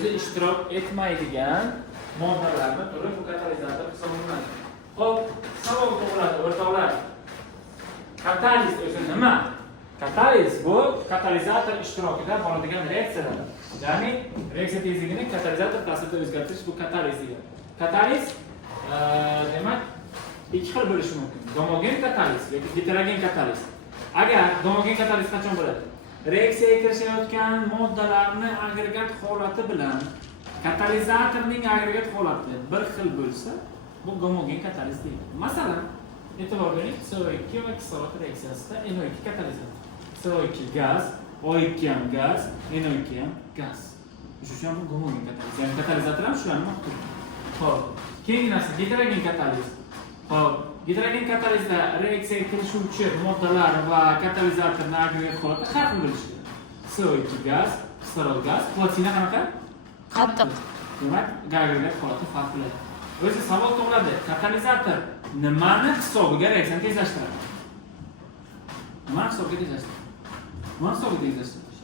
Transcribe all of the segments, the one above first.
o'zi ishtirok etmaydigan moddalarni turi bu katalizator hisoblanadi. Xo'p, savol tug'iladi o'rtoqlar. Kataliz o'zi nima? Kataliz bu katalizator ishtirokida bo'ladigan reaksiyalar. Ya'ni reaksiya tezligini katalizator ta'sirida o'zgartirish bu kataliz degani. Kataliz demak ikki xil bo'lishi mumkin. Gomogen kataliz yoki heterogen kataliz. Agar gomogen kataliz qachon bo'ladi? Reaksiyaga kirishayotgan moddalarning agregat holati bilan katalizatorning agregat holati bir xil bo'lsa, bu gomogen kataliz deyiladi. Masalan, e'tibor bering, CO2 va kislorod reaksiyasida NO2 katalizator. CO2 gaz, O2 ham gaz, NO2 ham gaz. Shuning uchun bu gomogen kataliz. Ya'ni katalizator ham shularni maqtaydi. Xo'p, keyingi narsa heterogen kataliz. Xo'p, heterogen katalizda reaksiyaga kirishuvchi moddalar va katalizatorning agregat holati har xil bo'lishi kerak. CO2 gaz, kislorod gaz, platina qanaqa? Qattiq. Demak, agregat holati farqli. O'zi savol tug'iladi. Katalizator nimani hisobiga reaksiyani tezlashtiradi? Nima hisobiga tezlashtiradi? Nima hisobiga tezlashtiradi?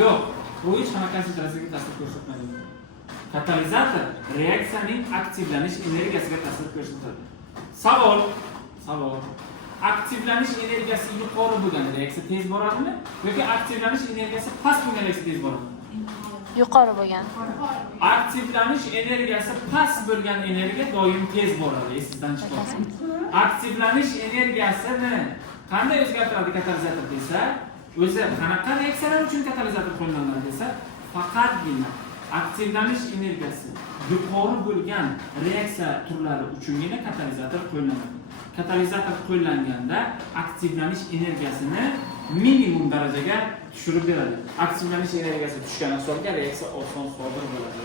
Yo'q, bu hech qanaqa konsentratsiyaga ta'sir ko'rsatmaydi. Katalizator reaksiyaning aktivlanish energiyasiga ta'sir ko'rsatadi. Savol. Aktivlanish energiyasi yuqori bo'lgan reaksiya tez boradimi yoki aktivlanish energiyasi past bo'lgan reaksiya tez boradimi? Yuqori bo'lgan. Aktivlanish energiyasi past bo'lgan energiya doim tez boradi, esingizdan chiqarmang. Aktivlanish energiyasini qanday o'zgartiradi katalizator desa, o'zi qanaqa reaksiyalar uchun katalizator qo'llaniladi desa, faqatgina aktivlanish energiyasi yuqori bo'lgan reaksiya turlari uchungina katalizator qo'llaniladi. Katalizator qo'llanganda aktivlanish energiyasini minimum darajaga tushirib beradi. Aktivlanish energiyasi tushgan hisobga reaksiya oson sodir bo'ladi.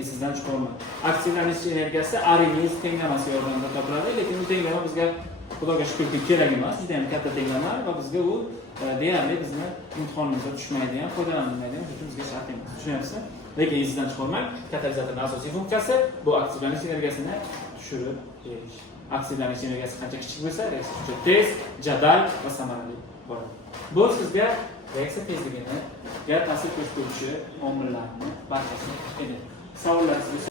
Esingizdan chiqarmang. Aktivlanish energiyasi Arrhenius tenglamasi yordamida topiladi, lekin bu tenglama bizga Xudoga shukrki kerak emas, juda ham katta tenglama va bizga u deyarli bizni imtihonimizda tushmaydigan, foydalanilmaydigan, shuning uchun bizga shart emas. Tushunyapsizmi? Lekin esingizdan chiqarmang, katalizatorning asosiy funksiyasi bu aktivlanish energiyasini tushirib berish. Aktivlanish energiyasi qancha kichik bo'lsa, reaksiya shuncha tez, jadal va samarali bo'ladi. Bu sizga reaksiya tezligiga ta'sir ko'rsatuvchi omillarning barchasi edi. Savollar